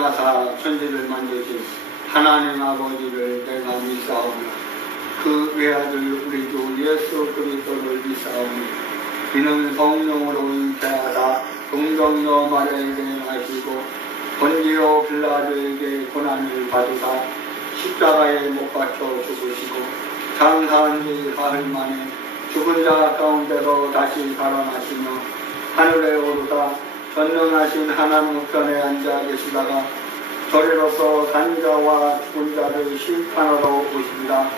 전능하사 천지를 만드신 하나님 아버지를 내가 믿사오며 그 외아들 우리 주 예수 그리스도를 믿사오며 이는 성령으로 잉태하사 동정녀 마리아에게 하시고 본디오 빌라도에게 고난을 받으사 십자가에 못 박혀 죽으시고 장사한 지 사흘 만에 죽은 자 가운데서 다시 살아나시며 하늘에 오르사 전능하신 하나님 우편에 앉아 계시다가 저리로서 산 자와 죽은 자를 심판하러 오신다.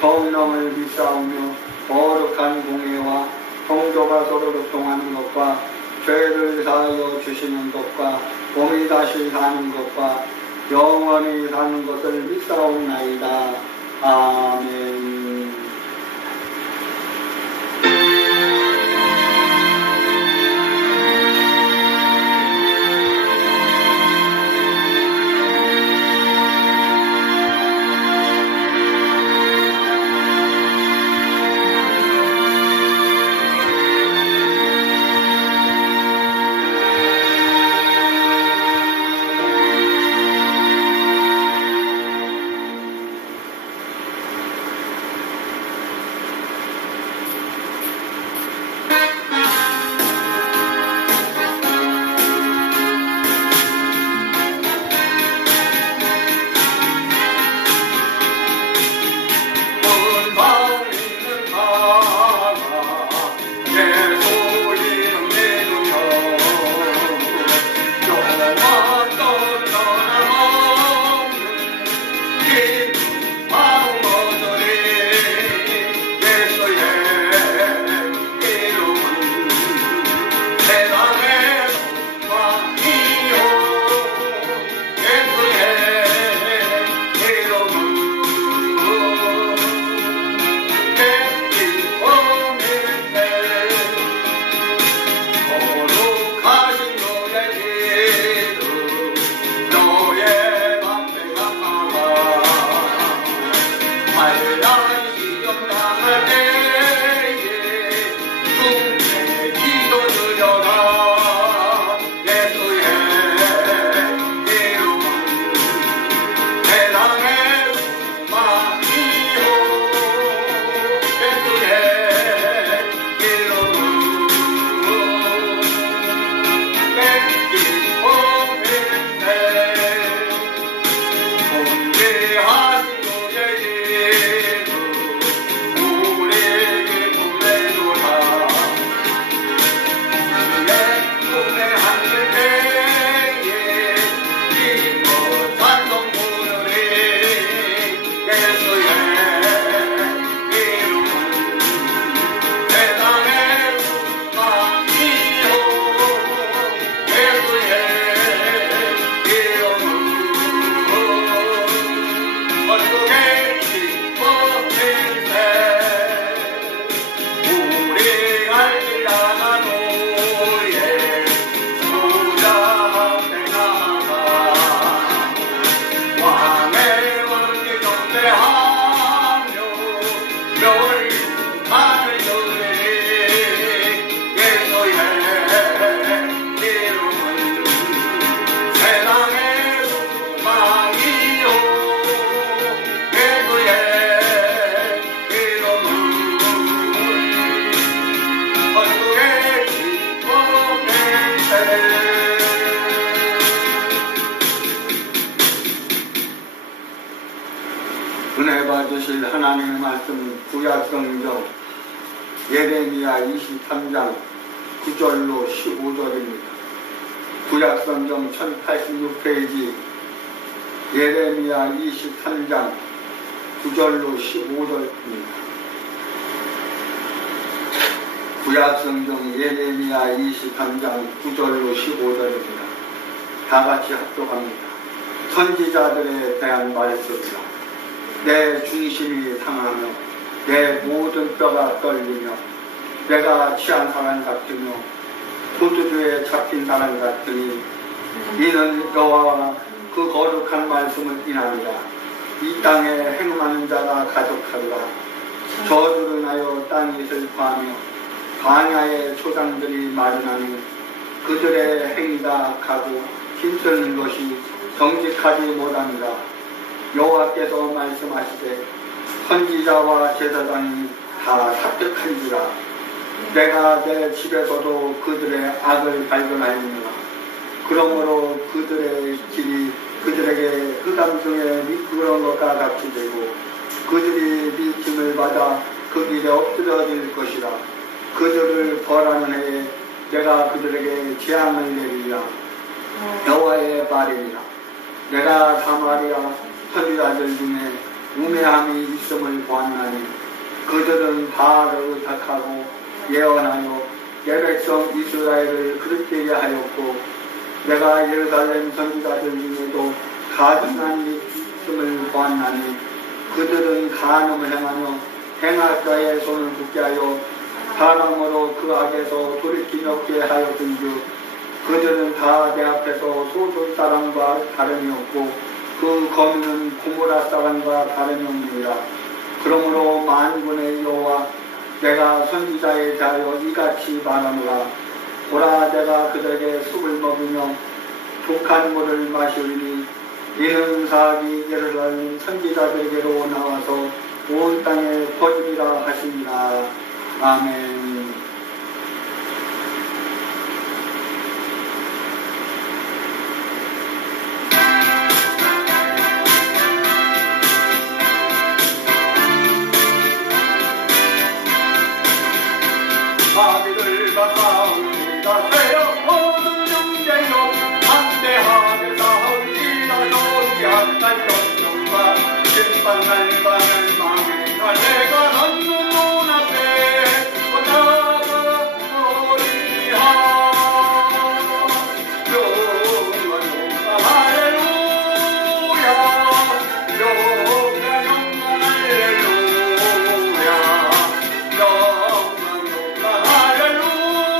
성령을 믿사오며 거룩한 공예와 성도가 서로 교통하는 것과 죄를 사하여 주시는 것과 몸이 다시 사는 것과 영원히 사는 것을 믿사옵나이다. 아멘. 은혜 받으실 하나님의 말씀 구약성경 예레미야 23장 9절로 15절입니다. 구약성경 1086페이지 예레미야 23장 9절로 15절입니다. 구약성경 예레미야 23장 9절로 15절입니다. 다같이 합독합니다. 선지자들에 대한 말씀이라. 내 중심이 상하며 내 모든 뼈가 떨리며 내가 취한 사람 같으며 포도주에 잡힌 사람 같으니 이는 여호와와 그 거룩한 말씀을 인하니라. 이 땅에 행하는 자가 가득하리라. 저주를 인하여 땅이 슬퍼하며 광야의 초장들이 마련하니 그들의 행위가 악하고 힘쓰는 것이 정직하지 못합니다. 여호와께서 말씀하시되 선지자와 제사장이 다 삽득한지라. 내가 내 집에서도 그들의 악을 발견하였느라. 그러므로 그들의 길이 그들에게 흑암 중에 미끄러운 것과 같이 되고 그들이 미침을 받아 그 길에 엎드러질 것이라. 그들을 벌하는 해에 내가 그들에게 재앙을 내리리라. 여호와의 말이니라. 내가 사마리아 선지자들 중에 우매함이 있음을 보았나니 그들은 바알을 의탁하고 예언하여 내 백성 이스라엘을 그릇되게 하였고 내가 예루살렘 선지자들 중에도 가증한 있음을 보았나니 그들은 간음을 행하며 행할 자의 손을 굳게 하여 사랑으로 그 악에서 돌이키며 없게 하였은즉 그들은 다 내 앞에서 소돔 사람과 다름이 없고 그 거민은 고모라 사람과 다름이 없느니라. 그러므로 만군의 여호와 내가 선지자에 대하여 이같이 말하노라. 보라, 내가 그들에게 쑥을 먹이며 독한 물을 마시리니 이는 사악이 예루살렘 선지자들에게로 나와서 온 땅에 퍼지리라 하시니라. 아멘. 마비들과 싸우리다 세력모든 영재여 한대하며 싸우리다 존재한다 영성과 심판날 받을 망이다. 내가 넌 눈앞에 나가버리하. 영광 할렐루야. 영광 할렐루야. 영광 할렐루야.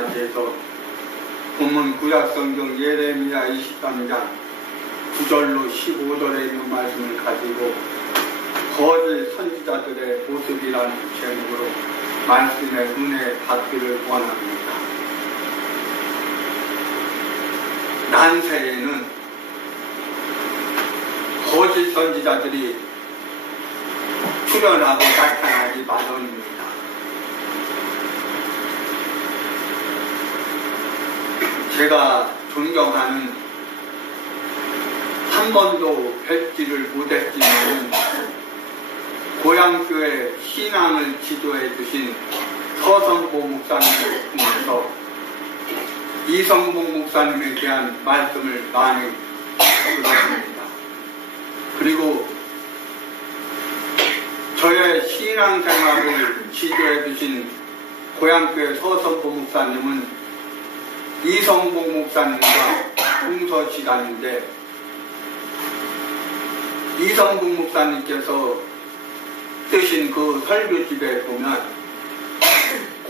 맞이해서 본문 구약성경 예레미야 23장 9절로 15절에 있는 말씀을 가지고 거짓 선지자들의 모습이라는 제목으로 말씀의 은혜 받기를 원합니다. 난세에는 거짓 선지자들이 출현하고 나타나기 마련입니다. 제가 존경하는 한 번도 뵙지를 못했지만 고향교회 신앙을 지도해 주신 서성보 목사님을 통해서 이성봉 목사님에 대한 말씀을 많이 들었습니다. 그리고 저의 신앙생활을 지도해 주신 고향교회 서성보 목사님은 이성봉 목사님과 동서시간인데 이성봉 목사님께서 쓰신 그 설교집에 보면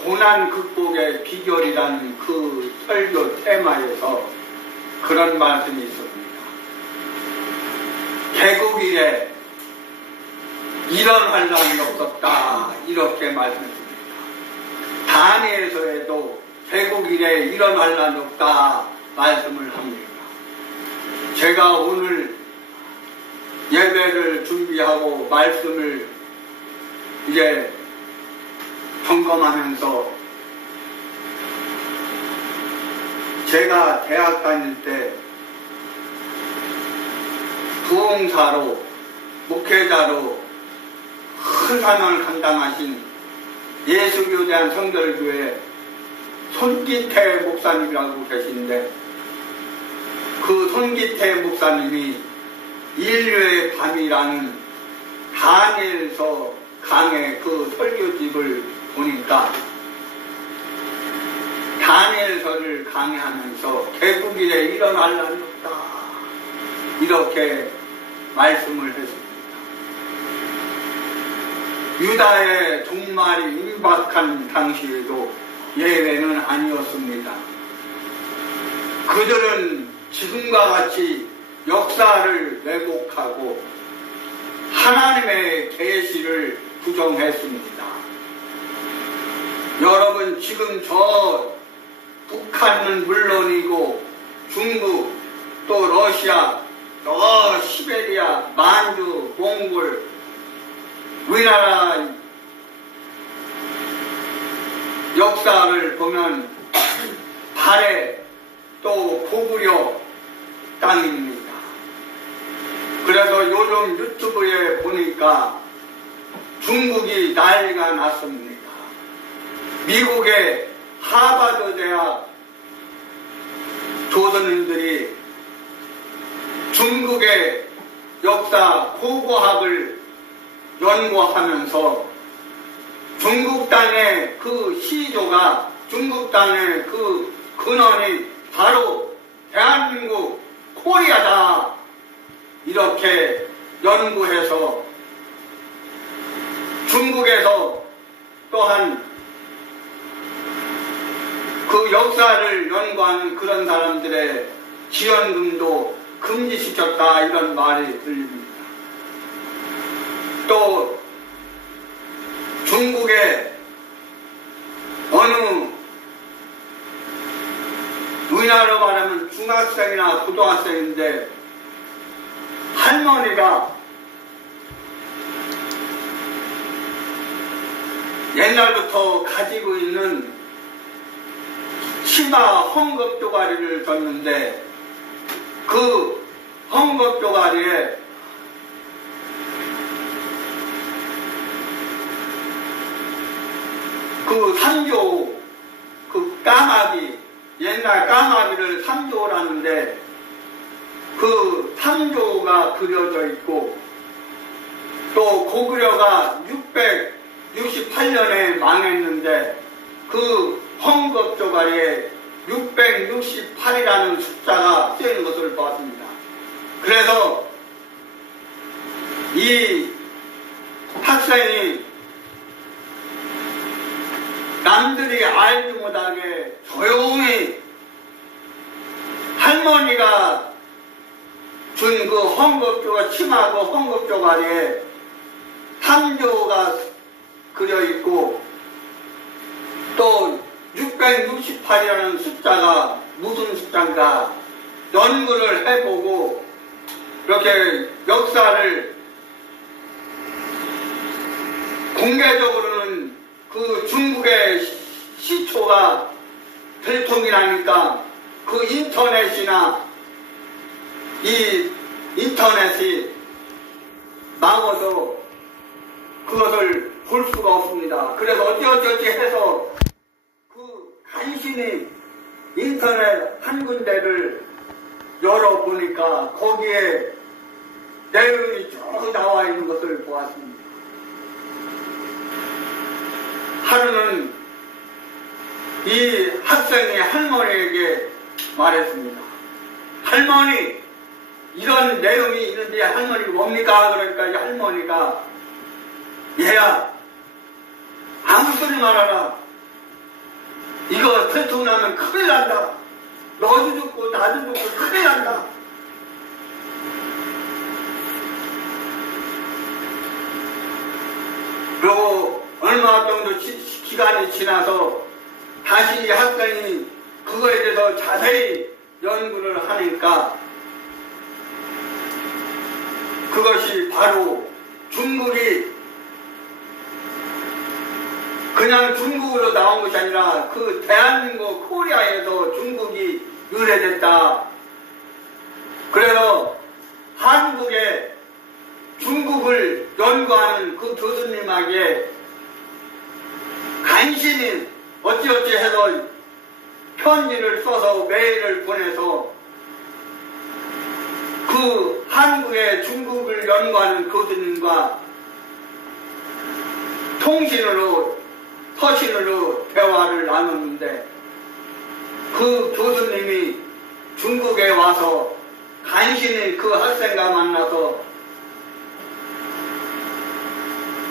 고난 극복의 비결이라는 그 설교 테마에서 그런 말씀이 있습니다. 개국 이래 이런 환란이 없었다 이렇게 말씀했습니다. 다니엘서에도 개국 이래 이런 환란이 없다 말씀을 합니다. 제가 오늘 예배를 준비하고 말씀을 이제 점검하면서 제가 대학 다닐 때 부흥사로 목회자로 큰 사명을 감당하신 예수교대한 성결교회 손기태 목사님이라고 계신데 그 손기태 목사님이 인류의 밤이라는 다니엘서 강의 그 설교집을 보니까 다니엘서를 강의하면서 개국일에 이런 환란이 없다 이렇게 말씀을 했습니다. 유다의 종말이 임박한 당시에도 예외는 아니었습니다. 그들은 지금과 같이 역사를 왜곡하고 하나님의 계시를 부정했습니다. 여러분 지금 저 북한은 물론이고 중국 또 러시아 또 시베리아 만주 몽골 우리나라 역사를 보면 발해 또 고구려 땅입니다. 그래서 요즘 유튜브에 보니까 중국이 난리가 났습니다. 미국의 하버드 대학 교수님들이 중국의 역사 고고학을 연구하면서 중국 땅의 그 시조가 중국 땅의 그 근원이 바로 대한민국 코리아다 이렇게 연구해서 중국에서 또한 그 역사를 연구하는 그런 사람들의 지원금도 금지시켰다 이런 말이 들립니다. 또 중국의 어느 우리나라로 말하면 중학생이나 고등학생인데 할머니가 옛날부터 가지고 있는 치마 헝겊조가리를 줬는데 그 헝겊조가리에 그 삼조 그 까마귀 옛날 까마귀를 삼조라는데 그 삼조가 그려져 있고 또 고구려가 668년에 망했는데 그 헝겊조가리에 668이라는 숫자가 쓰여있는 것을 보았습니다. 그래서 이 학생이 남들이 알지 못하게 조용히 준 그 헌금조가 침하고 헌금조 아래에 탐조가 그려 있고 또 668이라는 숫자가 무슨 숫자인가 연구를 해보고 이렇게 역사를 공개적으로는 그 중국의 시초가 들통이라니까 그 인터넷이나 이 인터넷이 막아도 그것을 볼 수가 없습니다. 그래서 어찌어찌 해서 그 간신히 인터넷 한 군데를 열어보니까 거기에 내용이 쭉 나와 있는 것을 보았습니다. 하루는 이 학생이 할머니에게 말했습니다. 할머니, 이런 내용이 있는데 할머니가 뭡니까? 그러니까 이 할머니가 얘야, 아무 소리 말아라. 이거 들통나면 큰일 난다. 너도 죽고 나도 죽고 큰일 난다. 그리고 얼마 정도 기간이 지나서 다시 이 학생이 그거에 대해서 자세히 연구를 하니까 그것이 바로 중국이 그냥 중국으로 나온 것이 아니라 그 대한민국 코리아에서 중국이 유래됐다. 그래서 한국에 중국을 연구하는 그 교수님에게 간신히 어찌어찌 해서 편지를 써서 메일을 보내서 그 한국의 중국을 연구하는 교수님과 통신으로 서신으로 대화를 나눴는데 그 교수님이 중국에 와서 간신히 그 학생과 만나서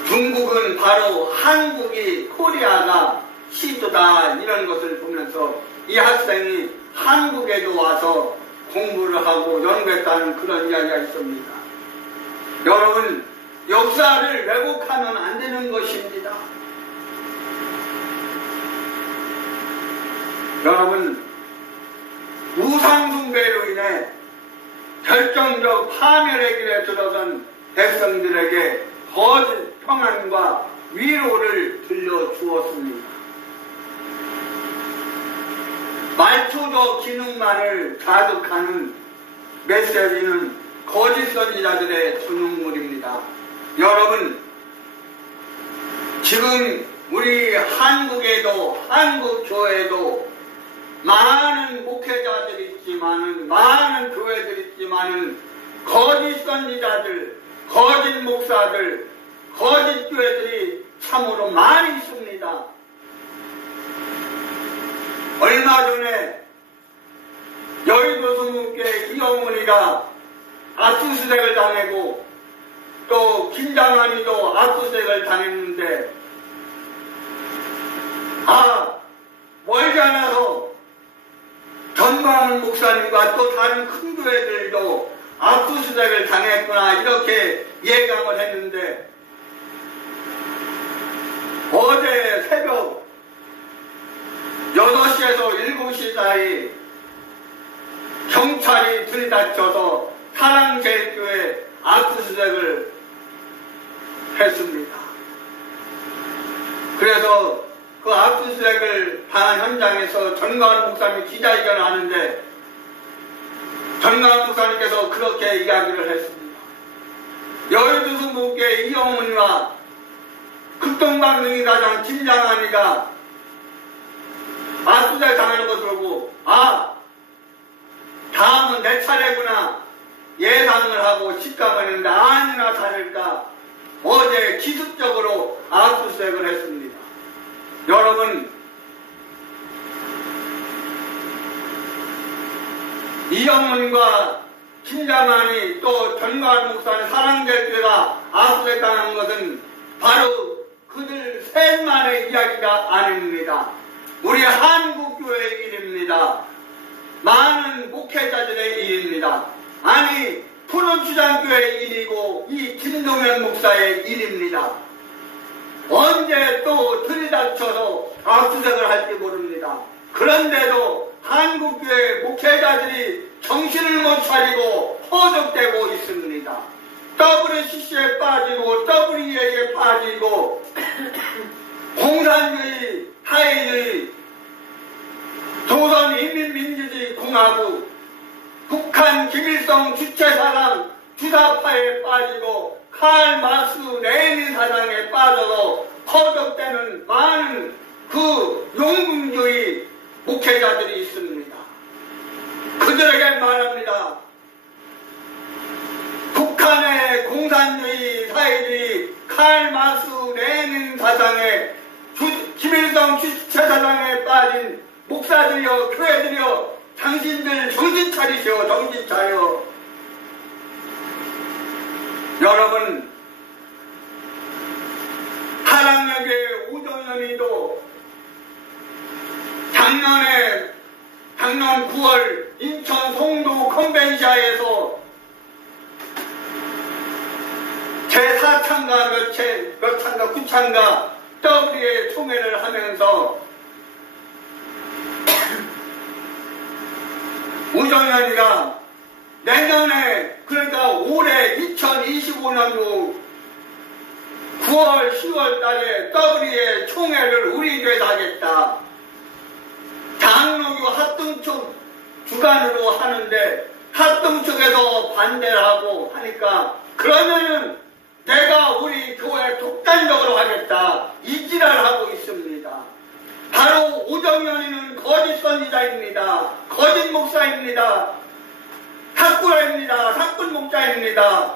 중국은 바로 한국이 코리아가 시조다 이런 것을 보면서 이 학생이 한국에도 와서 공부를 하고 연구했다는 그런 이야기가 있습니다. 여러분, 역사를 왜곡하면 안 되는 것입니다. 여러분, 우상숭배로 인해 결정적 파멸의 길에 들어선 백성들에게 거짓 평안과 위로를 들려주었습니다. 말초적 기능만을 자극하는 메시지는 거짓 선지자들의 전용물입니다. 여러분, 지금 우리 한국에도 한국교회에도 많은 목회자들이 있지만은 많은 교회들이 있지만은 거짓 선지자들, 거짓 목사들, 거짓 교회들이 참으로 많이 있습니다. 얼마 전에 여의도 수목교회 이 어머니가 압수수색을 당하고 또 김장환이도 압수수색을 당했는데 멀지 않아서 전광훈 목사님과 또 다른 큰 교회들도 압수수색을 당했구나 이렇게 예감을 했는데 어제 새벽 6시에서 7시 사이 경찰이 들이닥쳐서 사랑제일교회 압수수색을 했습니다. 그래서 그 압수수색을 당한 현장에서 전광훈 목사님이 기자회견을 하는데 전광훈 목사님께서 그렇게 이야기를 했습니다. 여의도 수목교회 이 어머니와 극동방송이사장 김장환이가 압수수색 당하는 것을 보고 다음은 내 차례구나 예상을 하고 직감을 했는데 아니나 다를까 어제 기습적으로 압수수색을 했습니다. 여러분, 이영문과 김장환이 또 전광훈 목사님 사랑제일교회가 압수수색당한 것은 바로 그들 셋만의 이야기가 아닙니다. 우리 한국교회의 일입니다. 많은 목회자들의 일입니다. 아니, 푸른주장교의 일이고 이 김동현 목사의 일입니다. 언제 또 들이닥쳐서 압수색을 할지 모릅니다. 그런데도 한국교회 목회자들이 정신을 못 차리고 허덕대고 있습니다. WCC에 빠지고 WEA에 빠지고 공산주의, 타인의 조선인민민주주의 공화국, 북한 김일성 주체사상 주사파에 빠지고 칼 막스 레닌 사상에 빠져서 허덕대는 많은 그 용궁주의 목회자들이 있습니다. 그들에게 말합니다. 북한의 공산주의, 사회주의, 칼 막스 레닌 사상에 김일성 주체사상에 빠진 목사들이여, 교회들이여, 당신들 정신 차리시오, 정신 차려. 여러분, 하랑역의 우정연이도 작년 9월 인천 송도 컨벤시아에서 제4차인가 몇 차인가 9차인가 WA 총회를 하면서 우정연이가 내년에, 그러니까 올해 2025년도 9월, 10월 달에 WA 총회를 우리 교회에서 하겠다. 장로교 합동측 주관으로 하는데 합동측에서 반대를 하고 하니까 그러면은 내가 우리 교회 독단적으로 하겠다. 이 지랄을 하고 있습니다. 바로 우정연이는 거짓 선지자입니다. 거짓 목사입니다. 탁구라입니다. 탁군 목자입니다.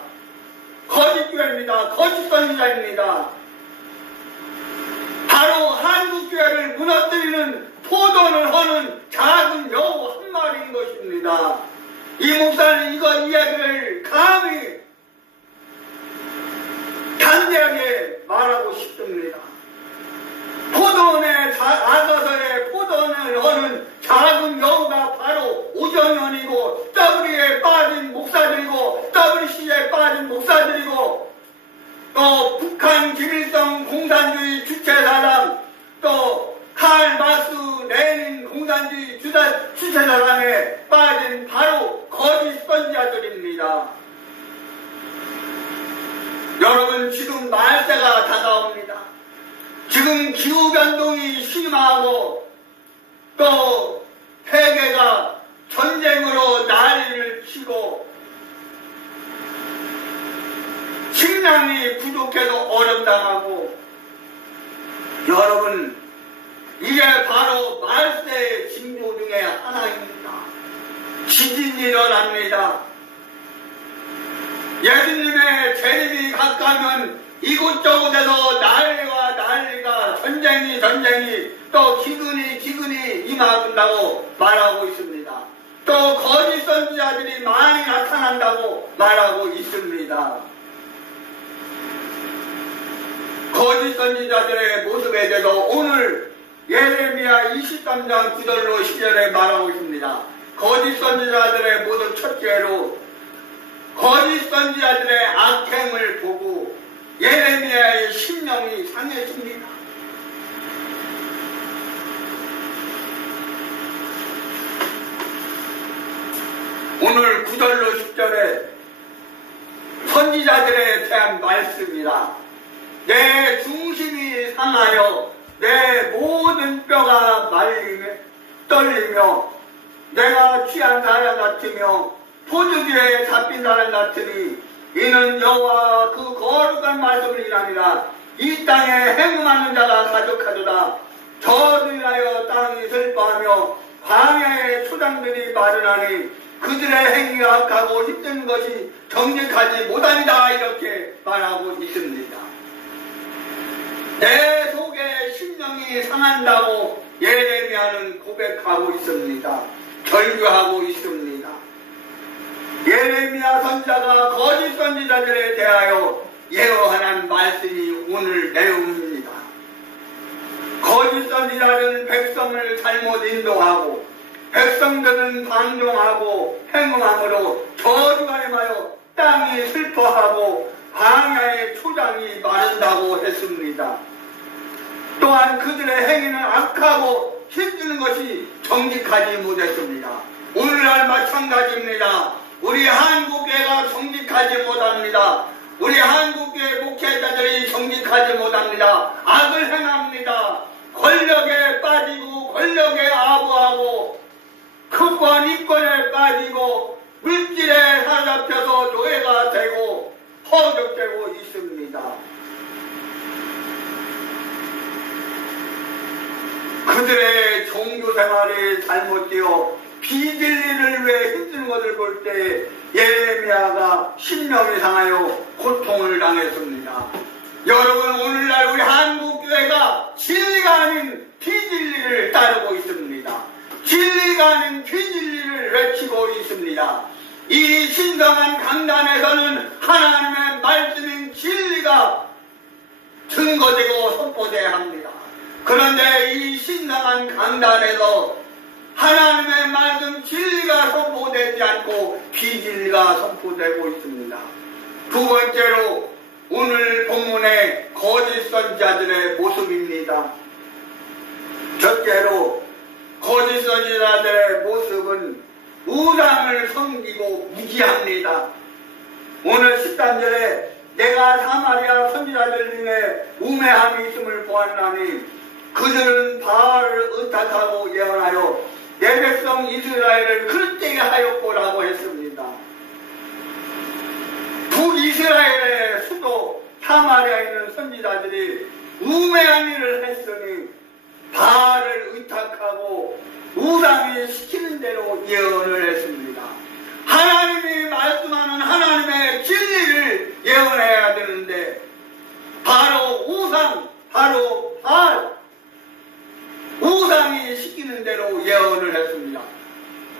거짓 교회입니다. 거짓 선지자입니다. 바로 한국교회를 무너뜨리는 포도를 하는 작은 여우 한 마리인 것입니다. 이 목사는 이거 이야기를 감히 단대하게 말하고 싶습니다. 포도원에 아서서의 포도원을 하는 작은 여우가 바로 우정연이고 W에 빠진 목사들이고 WC에 빠진 목사들이고 또 북한 김일성 공산주의 주체사상 또 칼 막스 레닌 공산주의 주체사상에 빠진 바로 거짓 선지자들입니다. 여러분, 지금 말세가 다가옵니다. 지금 기후변동이 심하고 또 세계가 전쟁으로 난리를 치고 식량이 부족해서 어렵당하고, 여러분, 이게 바로 말세의 징조 중에 하나입니다. 지진이 일어납니다. 예수님의 재림이 가까우면 이곳저곳에서 난리와 난리가, 전쟁이 또 기근이 임한다고 말하고 있습니다. 또 거짓 선지자들이 많이 나타난다고 말하고 있습니다. 거짓 선지자들의 모습에 대해서 오늘 예레미야 23장 9절로 10절에 말하고 있습니다. 거짓 선지자들의 모습 첫째로 거짓 선지자들의 악행을 보고 예레미야의 심령이 상해집니다. 오늘 9절로 10절에 선지자들에 대한 말씀이라. 내 중심이 상하여 내 모든 뼈가 말리며 떨리며 내가 취한 사람 같으며 포도주에 잡힌 사람 같으니 이는 여호와 그 거룩한 말씀을 인하니라. 이 땅에 행음하는 자가 가득하도다. 저를 인하여 땅이 슬퍼하며 광야의 초장들이 마르나니 그들의 행위가 악하고 힘든 것이 정직하지 못합니다. 이렇게 말하고 있습니다. 내 속에 심령이 상한다고 예레미야는 고백하고 있습니다. 절규하고 있습니다. 예레미야 선지자가 거짓 선지자들에 대하여 예언한 말씀이 오늘 내용입니다. 거짓 선지자는 백성을 잘못 인도하고 백성들은 방종하고 행음함으로 저주가 임하여 땅이 슬퍼하고 광야의 초장이 마른다고 했습니다. 또한 그들의 행위는 악하고 힘드는 것이 정직하지 못했습니다. 오늘날 마찬가지입니다. 우리 한국교회가 정직하지 못합니다. 우리 한국교회 목회자들이 정직하지 못합니다. 악을 행합니다. 권력에 빠지고 권력에 아부하고 크권 이권에 빠지고 물질에 사로잡혀서 노예가 되고 허덕되고 있습니다. 그들의 종교생활이 잘못되어 비진리를 위해 힘든 것을 볼 때 예레미야가 심령이 상하여 고통을 당했습니다. 여러분, 오늘날 우리 한국교회가 진리가 아닌 비진리를 따르고 있습니다. 진리가 아닌 비진리를 외치고 있습니다. 이 신성한 강단에서는 하나님의 말씀인 진리가 증거되고 선포돼야 합니다. 그런데 이 신성한 강단에서 하나님의 말씀 진리가 선포되지 않고 비진리가 선포되고 있습니다. 두 번째로 오늘 본문의 거짓 선지자들의 모습입니다. 첫째로 거짓 선지자들의 모습은 우상을 섬기고 무지합니다. 오늘 13절에 내가 사마리아 선지자들 중에 우매함이 있음을 보았나니 그들은 바알을 의탁하고 예언하여 내 백성 이스라엘을 그릇되게 하였고라고 했습니다. 북이스라엘의 수도 사마리아에 있는 선지자들이 우매한 일을 했으니 바알을 의탁하고 우상이 시키는 대로 예언을 했습니다. 하나님이 말씀하는 하나님의 진리를 예언해야 되는데 바로 우상, 바로 바알, 우상이 시키는 대로 예언을 했습니다.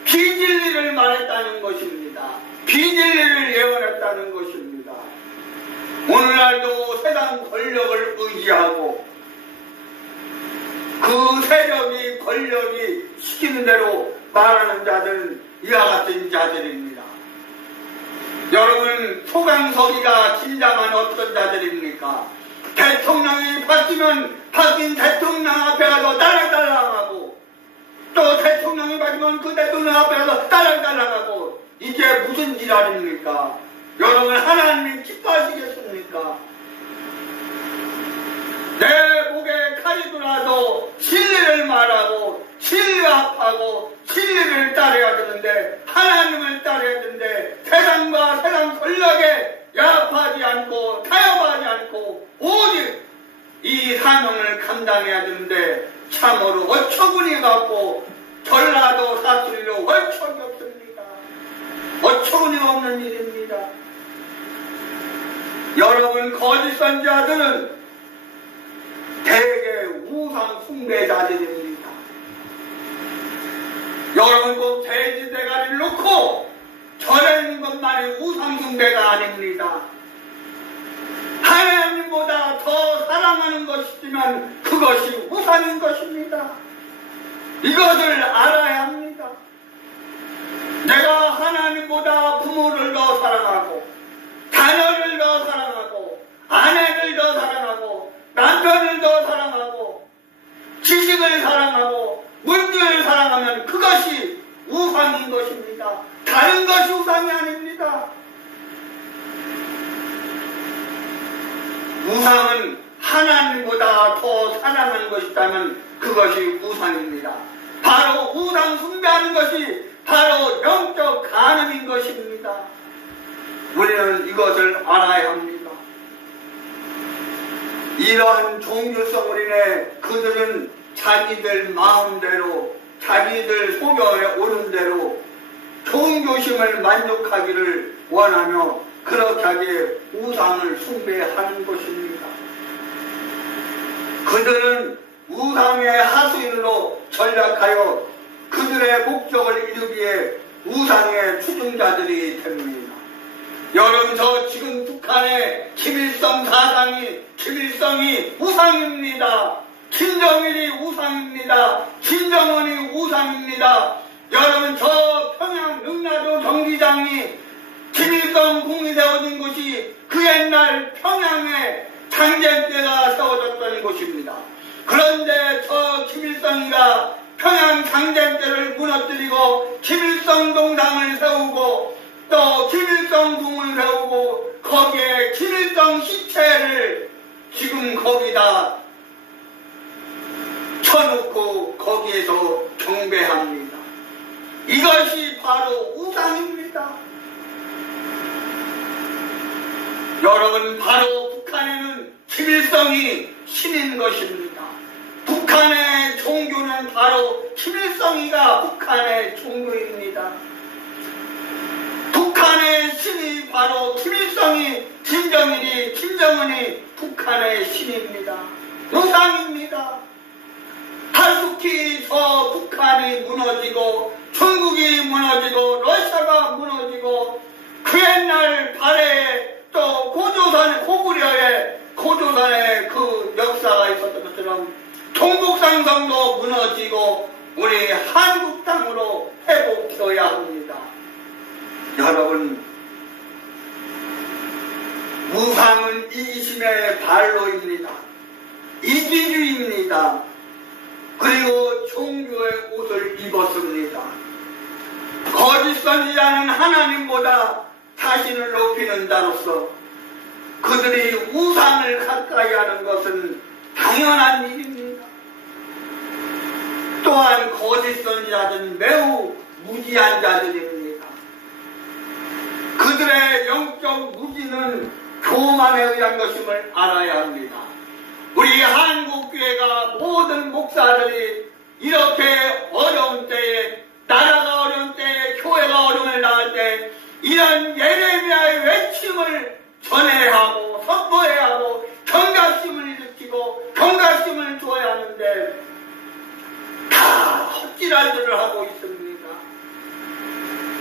비진리를 말했다는 것입니다. 비진리를 예언했다는 것입니다. 오늘날도 세상 권력을 의지하고 그 세력이 권력이 시키는 대로 말하는 자들은 이와 같은 자들입니다. 여러분, 소강서기가 진정한 어떤 자들입니까? 대통령이 바뀌면 바뀐 대통령 앞에 가서 딸랑딸랑하고 또 대통령이 바뀌면 그 대통령 앞에 가서 딸랑딸랑하고 이게 무슨 지랄입니까? 여러분, 하나님이 기뻐하시겠습니까? 내 목에 칼이 들어와도 진리를 말하고 진리합하고 진리를 따라야 되는데 하나님을 따라야 되는데 세상과 세상 권력에 야합하지 않고 타협하지 않고 오직 이 사명을 감당해야 되는데 참으로 어처구니 없고 전라도 사투리로 어처구니 없습니다. 어처구니 없는 일입니다. 여러분, 거짓 선지자들은 대개 우상 숭배자들입니다. 여러분, 꼭 돼지 대가리를 놓고 절에 있는 것만이 우상 숭배가 아닙니다. 하나님보다 더 사랑하는 것이지만 그것이 우상인 것입니다. 이것을 알아야 합니다. 내가 하나님보다 부모를 더 사랑하고 자녀를 더 사랑하고 아내를 더 사랑하고 남편을 더 사랑하고 지식을 사랑하고 문제를 사랑하면 그것이 우상인 것입니다. 다른 것이 우상이 아닙니다. 우상은 하나님보다 더 사랑하는 것이라면 그것이 우상입니다. 바로 우상 숭배하는 것이 바로 영적 간음인 것입니다. 우리는 이것을 알아야 합니다. 이러한 종교성으로 인해 그들은 자기들 마음대로 자기들 소견에 오른 대로 종교심을 만족하기를 원하며 그렇게 하기에 우상을 숭배하는 것입니다. 그들은 우상의 하수인으로 전략하여 그들의 목적을 이루기에 우상의 추종자들이 됩니다. 여러분, 저 지금 북한의 김일성 사상이 김일성이 우상입니다. 김정일이 우상입니다. 김정은이 우상입니다. 여러분, 저 평양 능라도 경기장이 김일성 궁이 세워진 곳이 그 옛날 평양에 장제대가 세워졌던 곳입니다. 그런데 저 김일성이가 평양 장제대를 무너뜨리고 김일성 동상을 세우고 또 김일성 궁을 세우고 거기에 김일성 시체를 지금 거기다 쳐놓고 거기에서 경배합니다. 이것이 바로 우상입니다. 여러분, 바로 북한에는 김일성이 신인 것입니다. 북한의 종교는 바로 김일성이가 북한의 종교입니다. 북한의 신이 바로 김일성이, 김정일이, 김정은이 북한의 신입니다. 우상입니다. 달숙히 저 북한이 무너지고 중국이 무너지고 러시아가 무너지고 그 옛날 발해에 또 고구려에 고조선에 그 역사가 있었던 것처럼 동북상성도 무너지고 우리 한국 땅으로 회복되어야 합니다. 여러분, 우상은 이기심의 발로입니다. 이기주의입니다. 그리고 종교의 옷을 입었습니다. 거짓 선지자는 하나님보다 자신을 높이는 자로서 그들이 우상을 가까이 하는 것은 당연한 일입니다. 또한 거짓 선지자는 매우 무지한 자들입니다. 그들의 영적 무지는 교만에 의한 것임을 알아야 합니다. 우리 한국교회가 모든 목사들이 이렇게 어려운 때에, 나라가 어려운 때에, 교회가 어려움을 당할 때 이런 예레미야의 외침을 전해야 하고 선포해야 하고 경각심을 일으키고 경각심을 줘야 하는데 다 헛질할들을 하고 있습니다.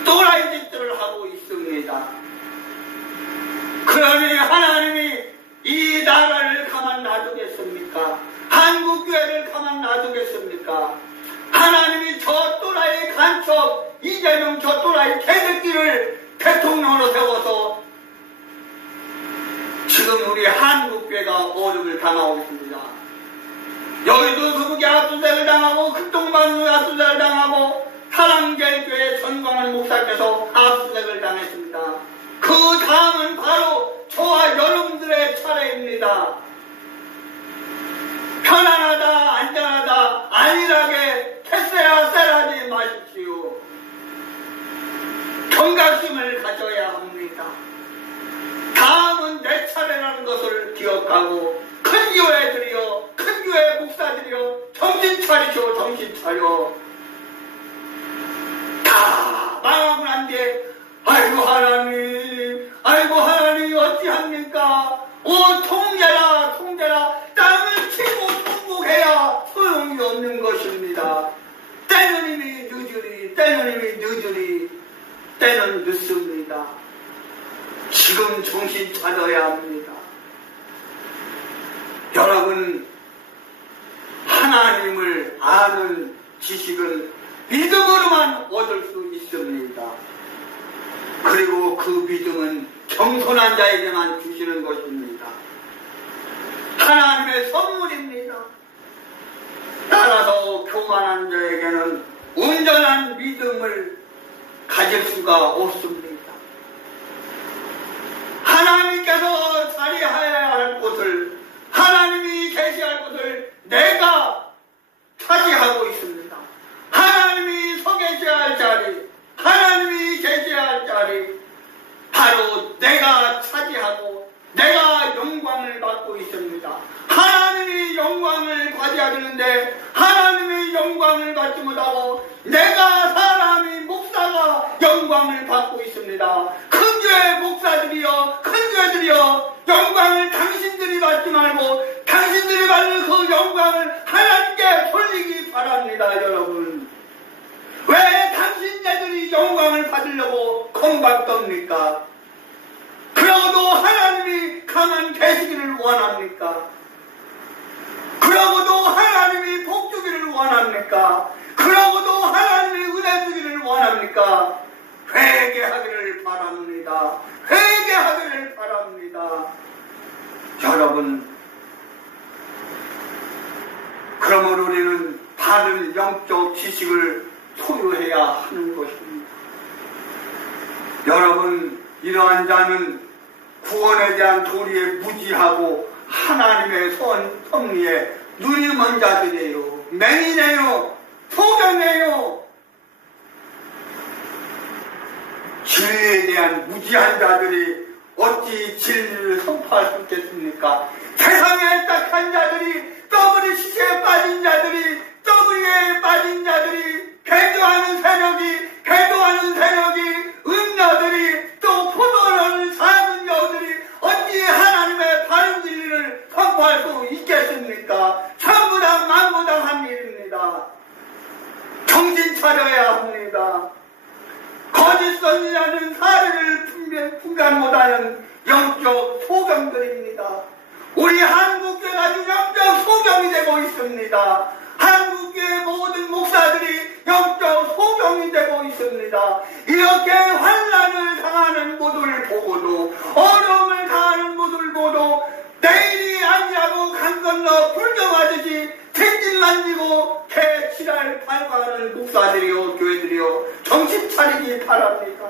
또라이 짓들을 하고 있습니다. 그러니 하나님이 이 나라를 가만 놔두겠습니까? 한국교회를 가만 놔두겠습니까? 하나님이 저 또라이 간첩 이재명 저 또라이 개새끼를 대통령으로 세워서 지금 우리 한국교회가 어려움을 당하고 있습니다. 여의도 서북에 압수수색을 당하고 극동반도에 압수수색을 당하고 사랑제일교회 전광훈 목사께서 압수수색을 당했습니다. 그 다음은 바로 저와 여러분들의 차례입니다. 편안하다, 안전하다, 안일하게 캐세야 쎄라지 마십시오. 경각심을 가져야 합니다. 다음은 내 차례라는 것을 기억하고 큰 교회들이여, 큰 교회 목사들이여, 정신 차리시오, 정신 차려. 다 망하고 난 뒤에 아이고 하나님 어찌합니까? 오 통제라 땅을 치고 통곡해야 소용이 없는 것입니다. 때는 이미 늦으리 때는 늦습니다. 지금 정신 차려야 합니다. 여러분, 하나님을 아는 지식은 믿음으로만 얻을 수 있습니다. 그리고 그 믿음은 겸손한 자에게만 주시는 것입니다. 하나님의 선물입니다. 따라서 교만한 자에게는 온전한 믿음을 가질 수가 없습니다. 하나님께서 자리하여야 할 곳을, 하나님이 계시할 곳을 내가 차지하고 있습니다. 하나님이 서 계셔야 할 자리, 하나님이 계셔야 할 자리, 바로 내가 차지하고 내가 영광을 받고 있습니다. 하나님이 영광을 가져야 되는데 하나님이 영광을 받지 못하고 내가 사람이 목사가 영광을 받고 있습니다. 큰 교회 목사들이여, 큰 교회들이여, 영광을 당신들이 받지 말고 당신들이 받는 그 영광을 하나님께 돌리기 바랍니다. 여러분, 왜 당신네들이 영광을 받으려고 공박합니까? 그러고도 하나님이 가만 계시기를 원합니까? 그러고도 하나님이 복 주기를 원합니까? 그러고도 하나님이 은혜 주기를 원합니까? 회개하기를 바랍니다. 지식을 소유해야 하는 것입니다. 여러분, 이러한 자는 구원에 대한 도리에 무지하고 하나님의 섭리에 눈이 먼 자들이에요. 맹인이에요. 소경이에요. 진리에 대한 무지한 자들이 어찌 진리를 선포할 수 있겠습니까? 세상에 딱한 자들이, 떠버리 시체에 빠진 자들이, 떠버리에 빠진 자들이, 개도하는 세력이, 음녀들이, 또 포도를 사는 여들이 어찌 하나님의 바른 진리를 선포할 수 있겠습니까? 전부 다 만무당한 일입니다. 정신 차려야 합니다. 거짓 선지자는 사례를 분간 못하는 영적 소경들입니다. 우리 한국교회가 지금 영적 소경이 되고 있습니다. 한국교회 모든 목사들이 영적 소경이 되고 있습니다. 이렇게 환난을 당하는 모두를 보고도, 어려움을 당하는 모두를 보고, 내일이 아니라고 강 건너 불경하듯이 뒷짐만 지고 개치랄 발광하는 목사들이요, 교회들이요, 정신 차리기 바랍니다.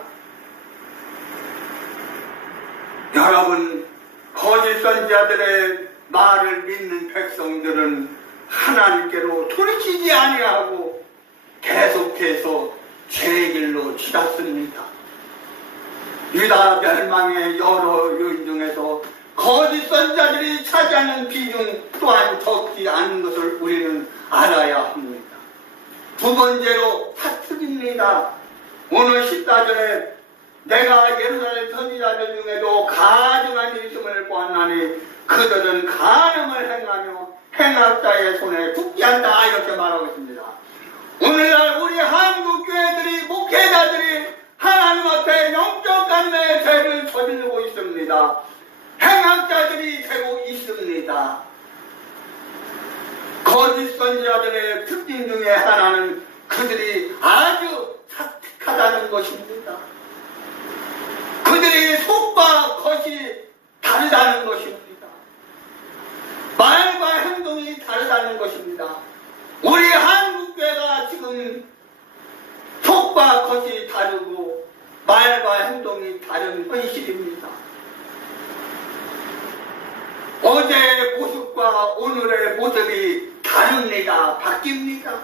여러분, 거짓 선지자들의 말을 믿는 백성들은 하나님께로 돌이키지 아니하고 계속해서 죄의 길로 치닫습니다. 유다 멸망의 여러 요인 중에서 거짓 선지자들이 차지하는 비중 또한 적지 않은 것을 우리는 알아야 합니다. 두 번째로 사투입니다. 오늘 14절에 내가 예루살렘 선지자들 중에도 가증한 일심을 보았나니 그들은 간음을 행하며 행악자의 손에 죽지 않다, 이렇게 말하고 있습니다. 오늘날 우리 한국교회들이, 목회자들이 하나님 앞에 영적 간음의 죄를 저지르고 있습니다. 행악자들이 되고 있습니다. 거짓 선지자들의 특징 중에 하나는 그들이 아주 사특하다는 것입니다. 그들이 속과 겉이 다르다는 것입니다. 말과 행동이 다르다는 것입니다. 우리 한국교회가 지금 속과 겉이 다르고 말과 행동이 다른 현실입니다. 어제의 모습과 오늘의 모습이 다릅니다. 바뀝니다.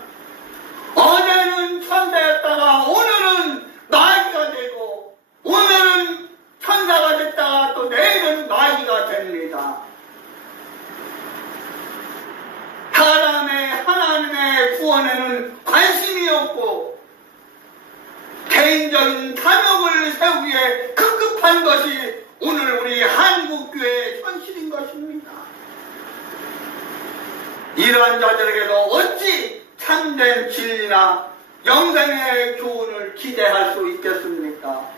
어제는 천사였다가 오늘은 마귀가 되고, 오늘은 천사가 됐다가 또 내일은 마귀가 됩니다. 하나님의 구원에는 관심이 없고 개인적인 탐욕을 세우기에 급급한 것이 오늘 우리 한국교회의 현실인 것입니다. 이러한 자들에게도 어찌 참된 진리나 영생의 교훈을 기대할 수 있겠습니까?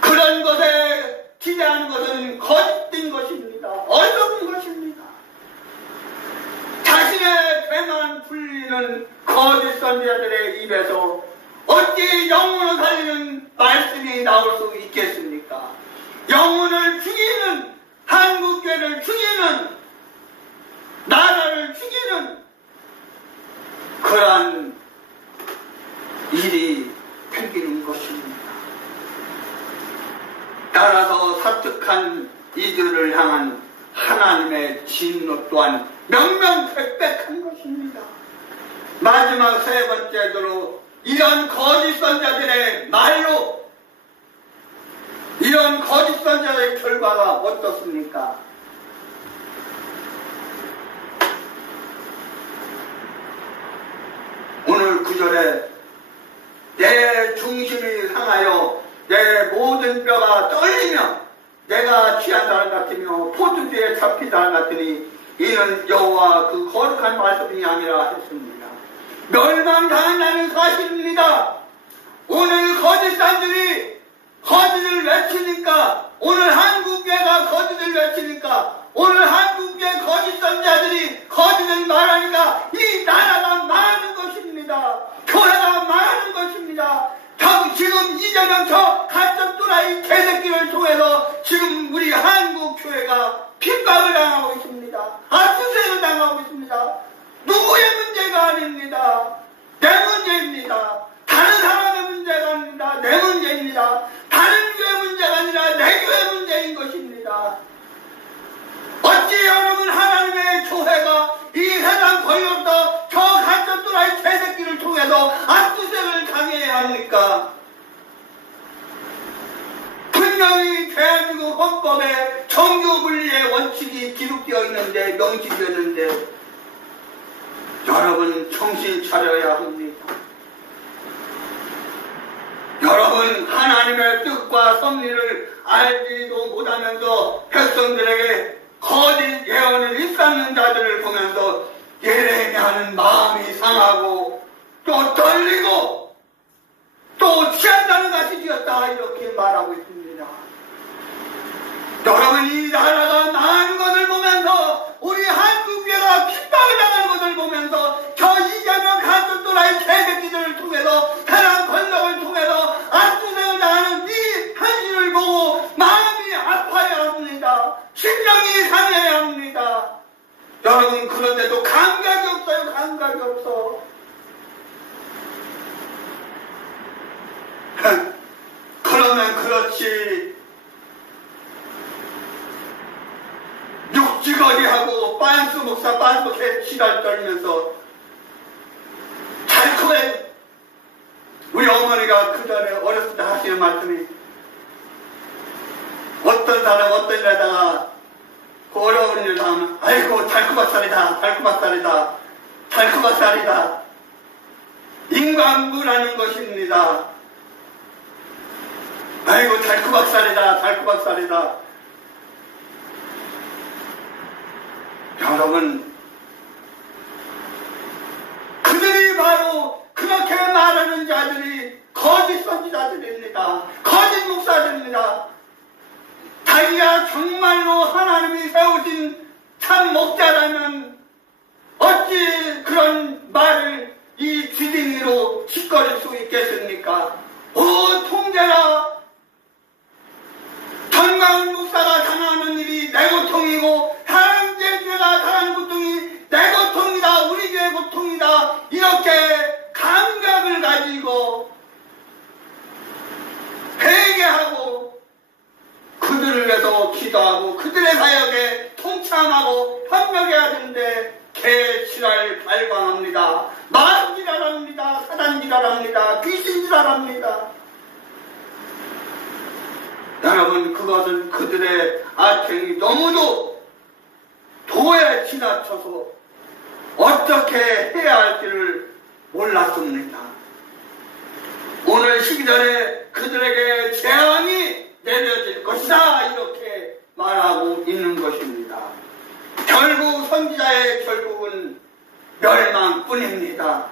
그런 것에 기대하는 것은 거짓된 것입니다. 어리석은 것입니다. 자신의 배만 불리는 거짓 선지자들의 입에서 어찌 영혼을 살리는 말씀이 나올 수 있겠습니까? 영혼을 죽이는, 한국교회를 죽이는, 나라를 죽이는 그러한 일이 생기는 것입니다. 따라서 사특한 이들을 향한 하나님의 진노 또한 명명백백한 것입니다. 마지막 세 번째로 이런 거짓 선지자들의 말로, 이런 거짓 선지자의 결과가 어떻습니까? 오늘 9절에 내 중심이 상하여 내 모든 뼈가 떨리며 내가 취한 사람 같으며 포도주에 잡힌 사람 같으니 이는 여호와 그 거룩한 말씀이 아니라 했습니다. 멸망당한다는 사실입니다. 오늘 거짓사들이 거짓을 외치니까, 오늘 한국교회가 거짓을 외치니까, 오늘 한국교회 거짓 선지자들이 거짓을 말하니까 이 나라가 망하는 것입니다. 교회가 망하는 것입니다. 지금 이재명 저 가짜 또라이 개새끼를 통해서 지금 우리 한국교회가 핍박을 당하고 있습니다. 압수수색을 당하고 있습니다. 누구의 문제가 아닙니다. 내 문제입니다. 다른 사람의 문제가 아닙니다. 내 문제입니다. 다른 교회 문제가 아니라 내 교회 문제인 것입니다. 어찌 여러분 하나님의 교회가 이 세상 권력도 저 간첩 또라이 개새끼를 통해서 압수색을 당해야 합니까? 분명히 대한민국 헌법에 정교분리의 원칙이 기록되어 있는데, 명시되었는데, 여러분 정신 차려야 합니다. 여러분 하나님의 뜻과 섭리를 알지도 못하면서 백성들에게 거짓 예언을 일삼는 자들을 보면서 예레미야는 마음이 상하고 또 떨리고 또 취한다는 것이 되었다, 이렇게 말하고 있습니다. 여러분, 이 나라가 망하는 것을 보면서, 우리 한국교회가 핍박을 당하는 것을 보면서, 저 이재명 간첩 또라이 개새끼들을 통해서, 세상 권력을 통해서 압수수색을 당하는 이 현실을 보고 마음이 아파야 합니다. 심령이 상해야 합니다. 여러분, 그런데도 감각이 없어요. 감각이 없어. 그러면 그렇지, 육지거리하고 빤스 목사 빤스케 시달 떨면서 잘 크게, 우리 어머니가 그 전에 어렸을 때 하시는 말씀이, 어떤 사람 어떤 일하다가 그 어려운 일을 하면 아이고 달코박살이다, 달코박살이다, 달코박살이다. 인간부라는 것입니다. 아이고 달코박살이다, 달코박살이다. 여러분, 그들이 바로 그렇게 말하는 자들이 거짓 선지자들입니다. 거짓 목사들입니다. 자기가 정말로 하나님이 세우신 참 목자라면 어찌 그런 말을 이 지딩이로 짓거릴 수 있겠습니까? 오 통제라, 정광훈 목사가 당하는 일이 내 고통이고 다른 교회가 당하는 고통이 내 고통이다, 우리 교회 고통이다, 이렇게 감각을 가지고 회개하고 그들을 위해서 기도하고 그들의 사역에 통참하고 협력해야 되는데 개치랄 발광합니다. 마귀랄합니다. 사단지랄합니다. 귀신지랄합니다. 여러분, 그것은 그들의 악행이 너무도 도에 지나쳐서 어떻게 해야 할지를 몰랐습니다. 오늘 12절에 그들에게 재앙이 내려질 것이다, 이렇게 말하고 있는 것입니다. 결국 선지자의 결국은 멸망뿐입니다.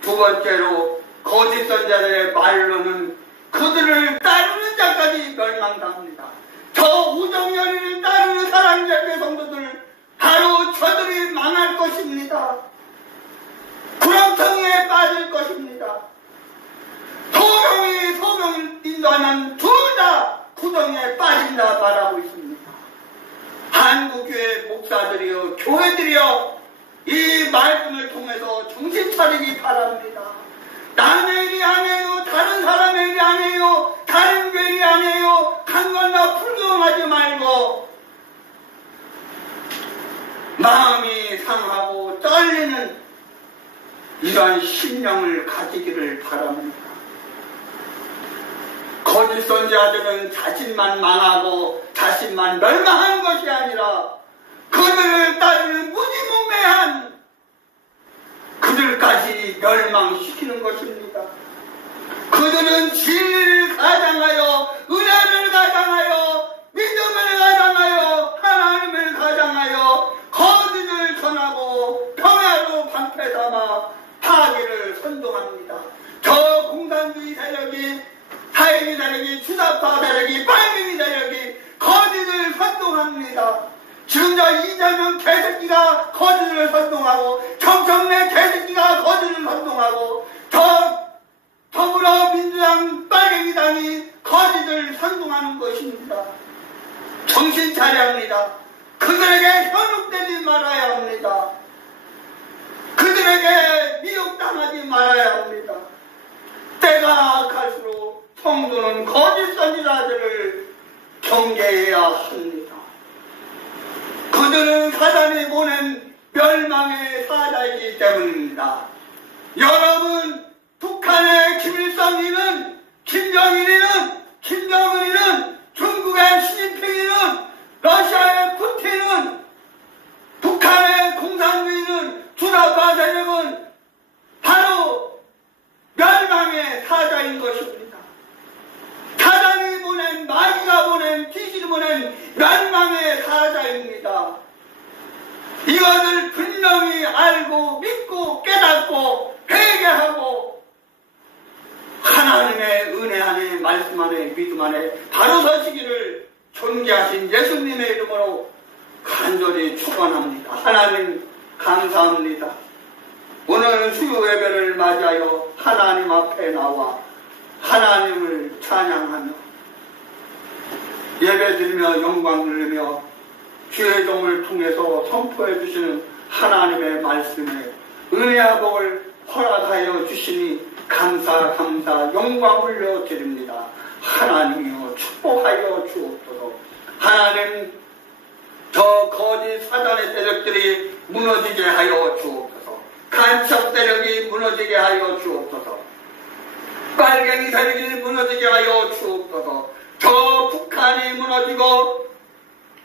두 번째로 거짓 선지자의 말로는 그들을 따르는 자까지 멸망당합니다. 저 우정열이를 따르는 사랑자의 성도들, 바로 저들이 망할 것입니다. 구렁텅이에 빠질 것입니다. 소경이 소경을 인도하면 둘 다 구덩이에 빠진다 말하고 있습니다. 한국교회 목사들이요, 교회들이요, 이 말씀을 통해서 정신 차리기 바랍니다. 남의 일이 아니에요. 다른 사람의 일이 아니에요. 다른 교회 일이 아니에요. 강건나 불경하지 말고 마음이 상하고 떨리는 이러한 심령을 가지기를 바랍니다. 거짓 선지자들은 자신만 망하고 자신만 멸망하는 것이 아니라 그들을 따르는 무지몽매한 그들까지 멸망시키는 것입니다. 그들은 진리를 가장하여 은혜를 가장하여 믿음을 가장하여 하나님을 가장하여 거짓을 전하고 평화로 방패 삼아 파괴를 선동합니다. 저 공산주의 세력이, 사회주의 세력이, 주사파 세력이, 빨갱이 세력이 거짓을 선동합니다. 지금 저 이재명 개새끼가 거짓을 선동하고 정청래 개새끼가 거짓을 선동하고 저 더불어민주당 빨갱이당이 거짓을 선동하는 것입니다. 정신 차려야 합니다. 그들에게 현혹되지 말아야 합니다. 그들에게 미혹 미혹당하지 말아야 합니다. 때가 갈수록 성도는 거짓 선지자들을 경계해야 합니다. 그들은 사단이 보낸 멸망의 사자이기 때문입니다. 여러분, 북한의 김일성이는, 김정은이는, 중국의 시진핑이는, 러시아의 푸틴은, 북한의 공산주의는, 주사파 세력은 바로 멸망의 사자인 것입니다. 사단이 보낸, 마귀가 보낸, 귀신이 보낸 멸망의 사자입니다. 이것을 분명히 알고 믿고 깨닫고 회개하고 하나님의 은혜 안에, 말씀 안에, 믿음 안에 바로 서시기를 존귀하신 예수님의 이름으로 간절히 축원합니다. 하나님 감사합니다. 오늘 수요 예배를 맞이하여 하나님 앞에 나와 하나님을 찬양하며 예배드리며 영광 돌리며 주의 종을 통해서 선포해 주시는 하나님의 말씀에 은혜와 복을 허락하여 주시니 감사 영광 올려드립니다. 하나님이여 축복하여 주옵소서. 하나님, 저 거짓 사단의 세력들이 무너지게 하여 주옵소서. 간첩 세력이 무너지게 하여 주옵소서. 빨갱이 세력이 무너지게 하여 주옵소서. 저 북한이 무너지고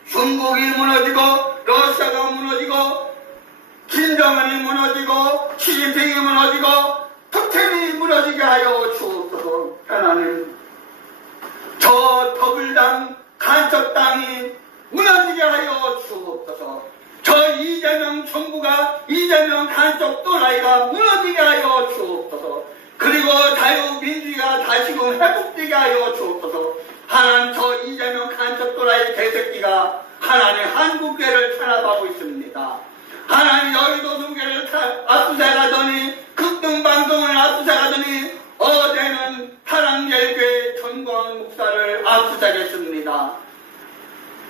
중국이 무너지고 러시아가 무너지고 김정은이 무너지고 시진핑이 무너지고 푸틴이 무너지게 하여 주옵소서. 하나님, 저 더블당 간첩당이 무너지게 하여 주옵소서. 저 이재명 정부가, 이재명 간첩 또라이가 무너지게 하여 주옵소서. 그리고 자유민주주의가 다시금 회복되게 하여 주옵소서. 하나님, 저 이재명 간첩 또라이 개새끼가 하나님 한국교회를 탄압하고 있습니다. 하나님, 여의도 순교를 압수수색하더니, 극등방송을 압수수색하더니, 어제는 사랑제일교회 전광 목사를 압수수색했습니다.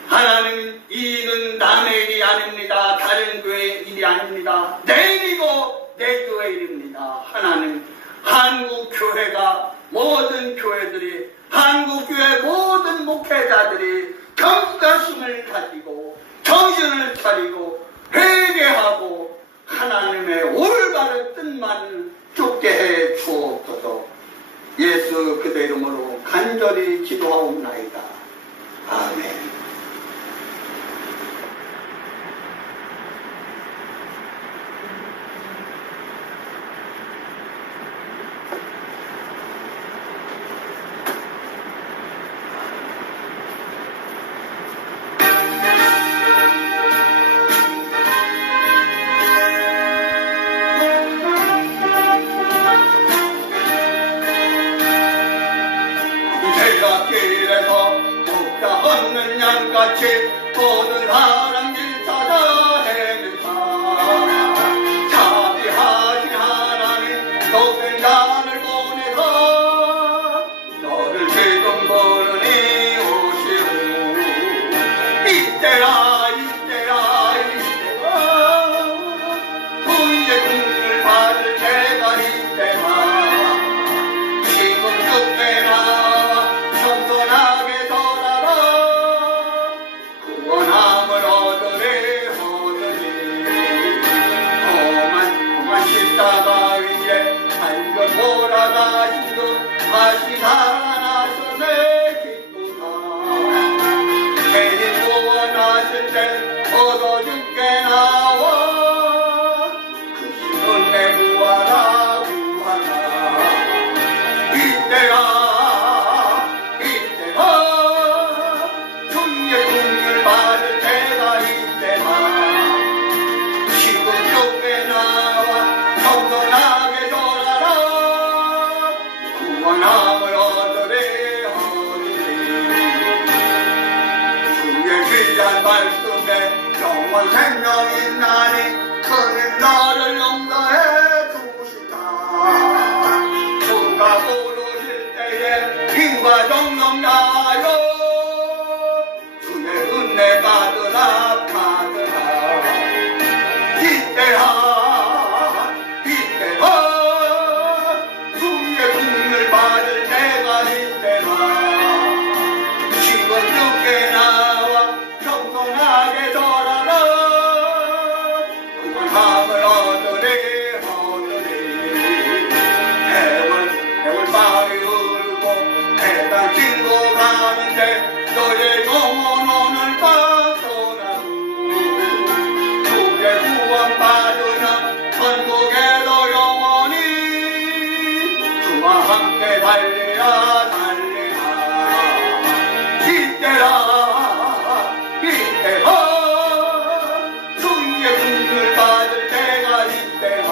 하나님, 이 일은 남의 일이 아닙니다. 다른 교회의 일이 아닙니다. 내 일이고 내 교회 일입니다. 하나님, 한국교회가, 모든 교회들이, 한국교회 모든 목회자들이 경각심을 가지고 정신을 차리고 회개하고 하나님의 올바른 뜻만 쫓게 해 주옵소서. 예수 그대 이름으로 간절히 기도하옵나이다. 아멘. 같이 모든 사람 길 찾아 헤매다. 자비하신 하나님 높은 자를 보내서 너를 지금 부르니 오시오. 이때라 구의 공을 받을 때가 이때라. 지금 그때나 겸손하게 돌아라. 원함을 얻으리 그만 씻다가 이제 한번 몰아가신 듯 다시 살아나셨네. 기쁘다. 괜히 구원하실 때 얻어 죽게 나와 그 신은 내 구하라 이때야 주의 공을 받을 때가 이때나. 지금 좁게 나와 겸손하게 돌아라. 구원함을 얻으리 주의 귀한 말씀에 영원 생명 있나니 그는 너를 용서해 주시다. 주가 부르실 때에 힘과 정성 다하여 은혜 받으라 이때라 함께 달려야 달려야 이때라 이때라 주의 궁을 받을 때가 이때라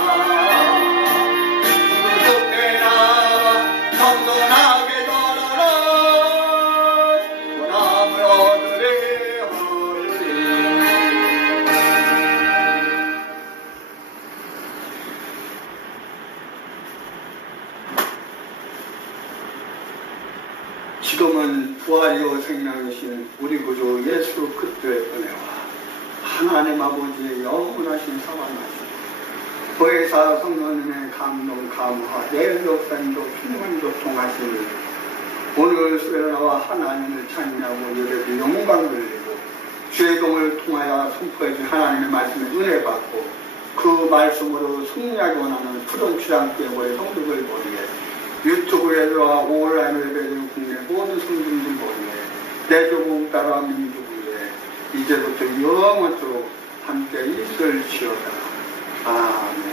그때 나와 겸손하게 걸어라 원함을 얻으리 지금은 부활이요 생명이신 우리 구주 예수 그리스도의 은혜와 하나님 아버지의 영원하신 사랑하시고 보혜사 성령님의 감동 감화 내 역사님도 필요한도 통하시니 오늘 수요일 나와 하나님을 찬양하고 예배의 영광을 드리고 주의 동을 통하여 선포해준 하나님의 말씀에 은혜 받고 그 말씀으로 승리하기 원하는 푸른 취향교회 우리 성도들 보기에 유튜브에서와 온라인으로 예배드리는 국내 모든 성도들 보기에 내 조국 따라 민족 위에 이제부터 영원토록 함께 있을지어다. 아멘.